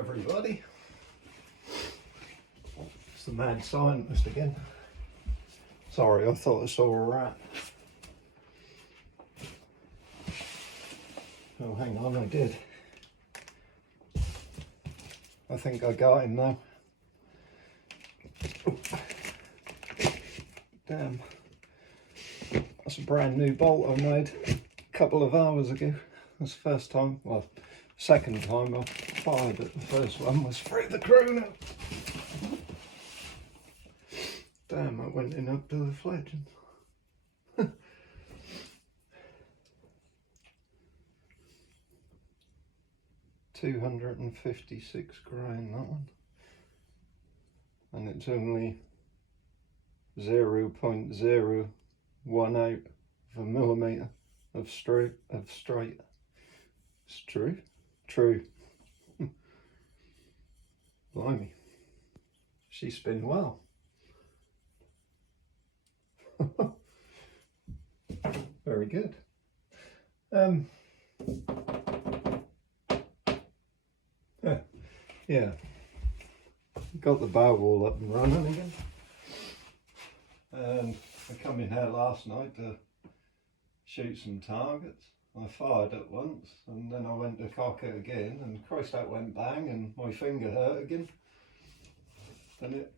everybody. It's the mad scientist again. Sorry, I thought I saw a rat. Oh, hang on, I did. I think I got him now. Oh. Damn. That's a brand new bolt I made a couple of hours ago. That's the first time, well, second time I fired it. The first one was through the crooner. Damn, I went in up to the fledging. 256 grain, that one. And it's only 0.018 of a millimetre of straight. It's true. True. Blimey. She spin well. Very good. Yeah. Got the bow all up and running again. And I come in here last night to shoot some targets. I fired it once and then I went to cock it again and Christ, that went bang and my finger hurt again. And it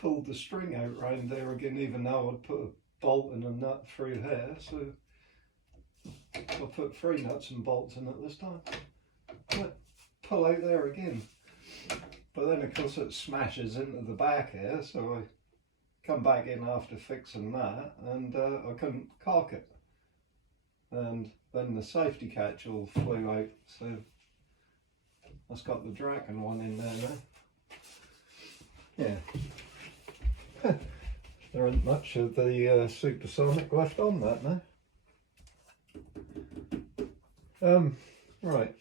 pulled the string out round there again, even though I'd put a bolt and a nut through here. So I put 3 nuts and bolts in it this time. But pull out there again. But then of course it smashes into the back here, so I come back in after fixing that and I couldn't cock it. And then the safety catch all flew out, so I've got the Draken one in there now. Yeah. There isn't much of the supersonic left on that now. Right.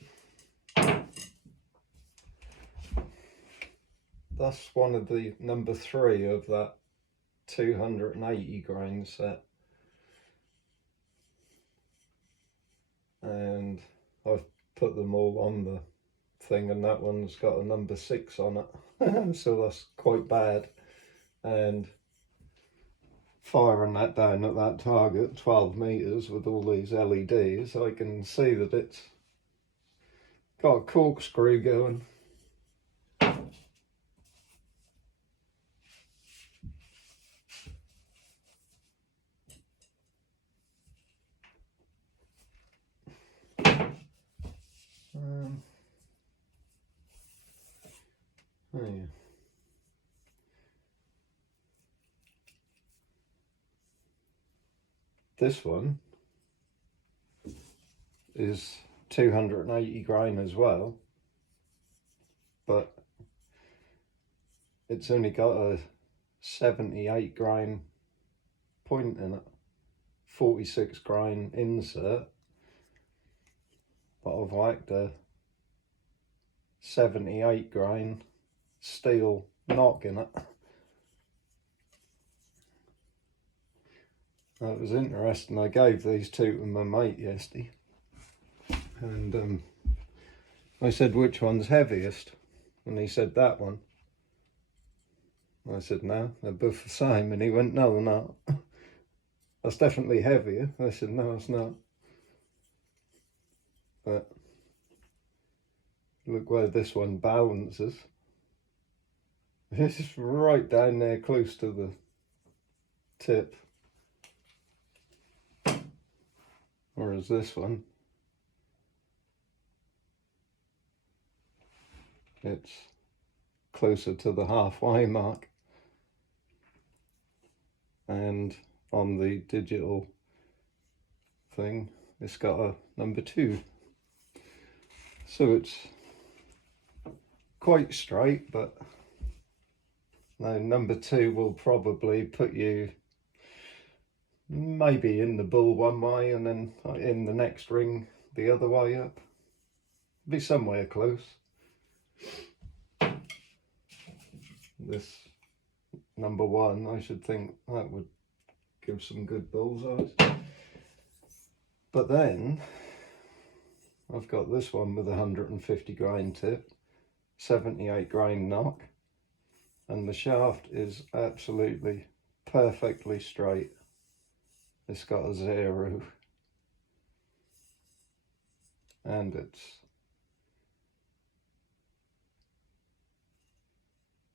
That's one of the number 3 of that 280 grain set. And I've put them all on the thing, and that one's got a number 6 on it. So that's quite bad. And firing that down at that target, 12 metres with all these LEDs, I can see that it's got a corkscrew going. Oh yeah. This one is 280 grain as well, but it's only got a 78 grain point in it, 46 grain insert, but I've whacked a 78 grain steel knock in it. That was interesting. I gave these 2 to my mate yesterday, and I said, which one's heaviest? And he said, that one. I said, no, they're both the same. And he went, no, they're not. That's definitely heavier. I said, no, it's not. But look where this one balances. It's right down there close to the tip. Whereas this one, it's closer to the halfway mark. And on the digital thing, it's got a number 2. So it's quite straight, but no, number 2 will probably put you maybe in the bull one way and then in the next ring the other way up. Be somewhere close. This number 1, I should think that would give some good bullseyes. But then I've got this one with a 150 grain tip, 78 grain knock, and the shaft is absolutely perfectly straight. It's got a 0, and it's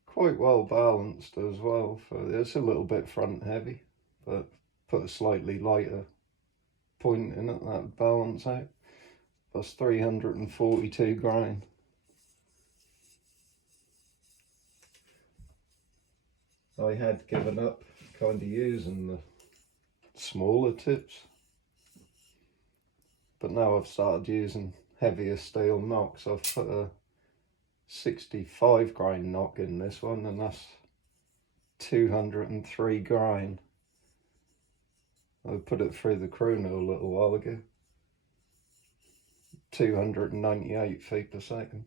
quite well balanced as well. It's a little bit front heavy, but put a slightly lighter point in it, that would balance out. That's 342 grain. I had given up kind of using the smaller tips, but now I've started using heavier steel knocks. I've put a 65 grain knock in this one, and that's 203 grain. I put it through the crooner a little while ago. 298 feet per second.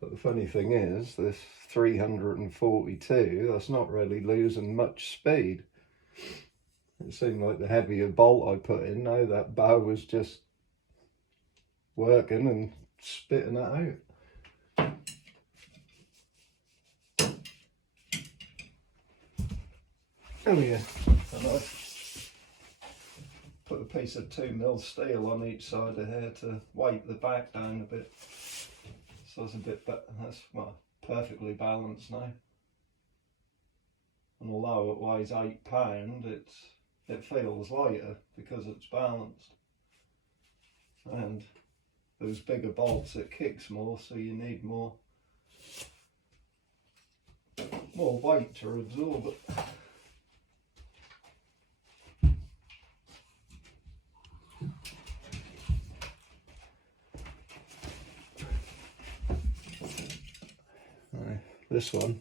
But the funny thing is, this 342, that's not really losing much speed. It seemed like the heavier bolt I put in, now that bow was just working and spitting it out. Oh yeah, and I put a piece of 2mm steel on each side of here to weight the back down a bit. So it's a bit better. That's well, perfectly balanced now. And although it weighs £8, it feels lighter because it's balanced. And those bigger bolts, it kicks more, so you need more weight to absorb it. This one,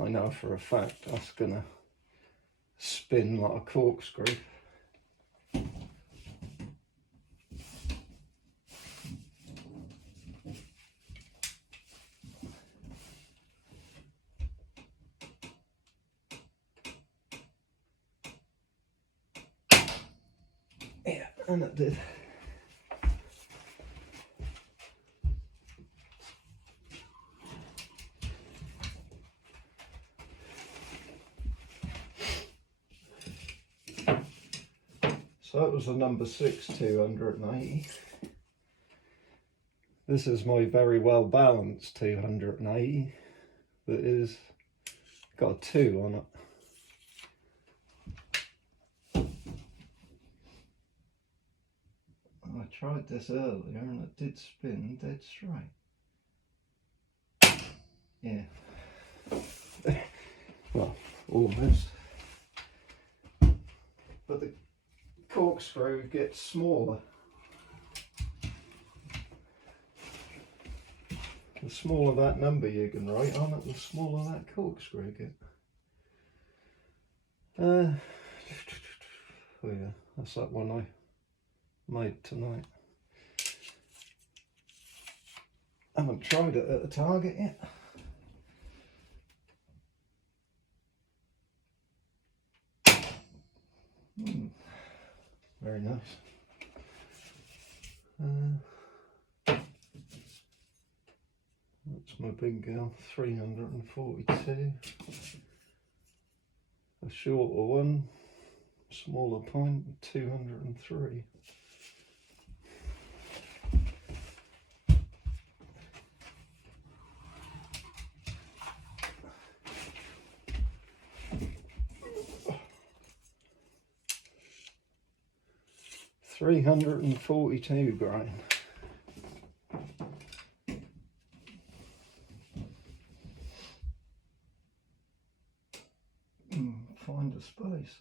I know for a fact that's gonna spin like a corkscrew. Yeah, and it did. So that was the number 6 280. This is my very well balanced 280 that is got a 2 on it. I tried this earlier and it did spin dead straight. Yeah. Well, almost. But the corkscrew gets smaller. The smaller that number you can write on it, the smaller that corkscrew gets. Oh yeah, that's that one I made tonight. I haven't tried it at the target yet. Very nice. That's my big girl, 342. A shorter one, smaller point, 203. $342 grain. Find a space.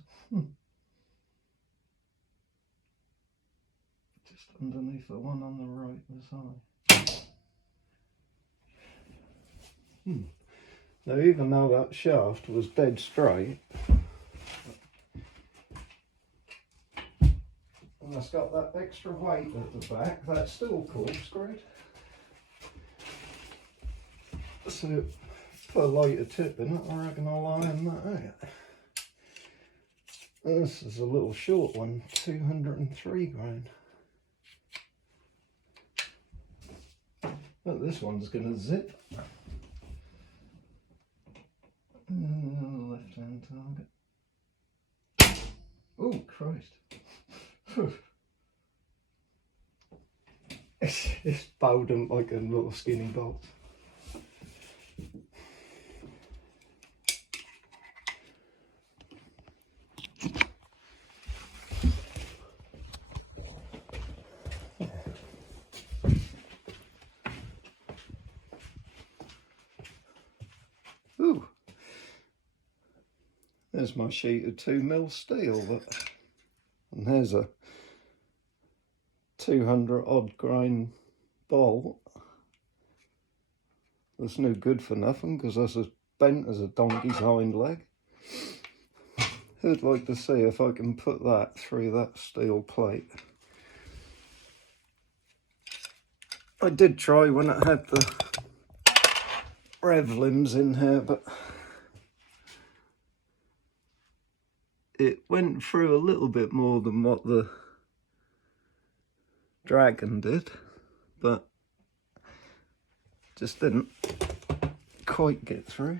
Just underneath the one on the right side. Now, even though that shaft was dead straight, and it's got that extra weight at the back, that's still corkscrewed. So, put a lighter tip in it, I reckon I'll iron that out. This is a little short one, 203 grain. But this one's gonna zip. Left hand target. Oh Christ. It's bowed up like a little skinny bolt. Ooh, there's my sheet of 2mm steel, and there's a 200 odd grain bolt. That's no good for nothing because that's as bent as a donkey's hind leg. I'd like to see if I can put that through that steel plate. I did try when it had the rev limbs in here, but it went through a little bit more than what the Dragon did, but just didn't quite get through.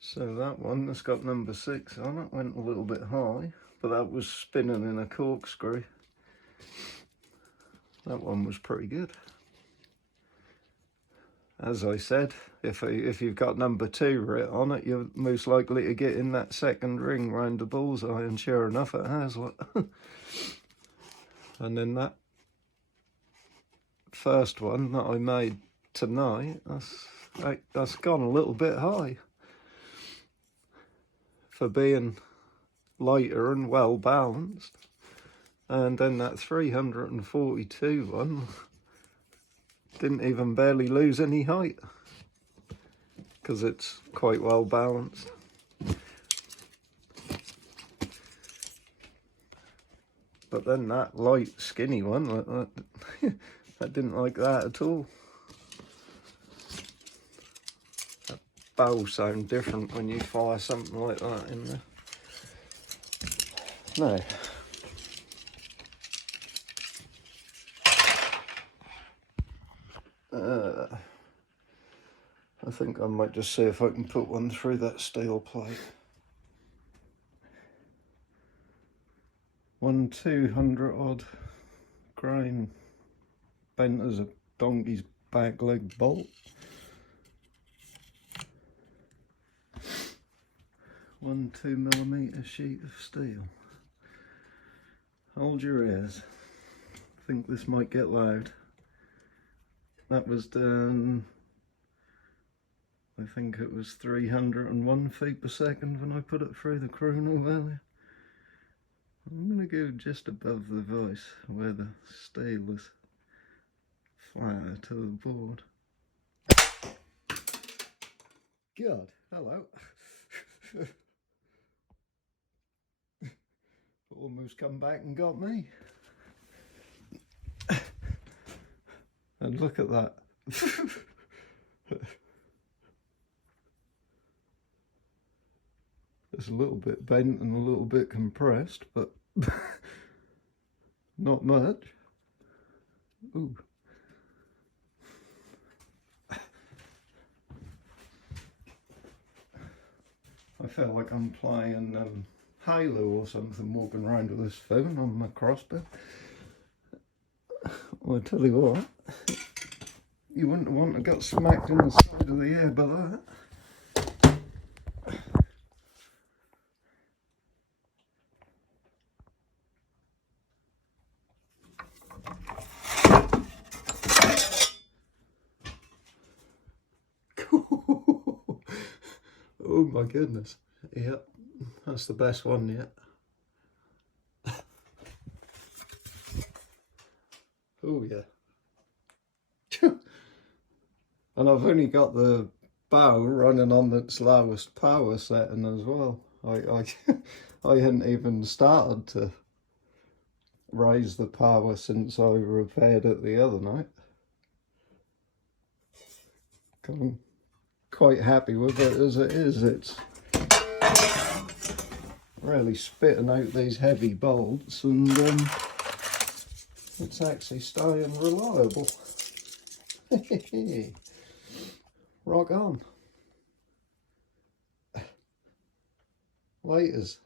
So that one that's got number 6 on it went a little bit high, but that was spinning in a corkscrew. That one was pretty good. As I said, if you've got number 2 writ on it, you're most likely to get in that second ring round the bullseye, and sure enough it has. And then that first one that I made tonight, that's gone a little bit high for being lighter and well balanced. And then that 342 one didn't even barely lose any height because it's quite well balanced. But then that light skinny one, I didn't like that at all. That bow sound different when you fire something like that in there. No. I think I might just see if I can put one through that steel plate. 200 odd grain bent as a donkey's back leg bolt. 2mm sheet of steel. Hold your ears. I think this might get loud. That was done, I think it was 301 feet per second when I put it through the chrono earlier. I'm going to go just above the voice where the steel is flatter to the board. God, hello. Almost come back and got me. And look at that. It's a little bit bent and a little bit compressed, but not much. Ooh. I feel like I'm playing Halo or something, walking around with this phone on my crossbow. Well, I tell you what, you wouldn't want to get smacked in the side of the head by that. Oh my goodness, yep, that's the best one yet. Oh yeah. And I've only got the bow running on its lowest power setting as well. I hadn't even started to raise the power since I repaired it the other night. I'm quite happy with it as it is. It's really spitting out these heavy bolts, and it's actually staying reliable. Rock on. Laters.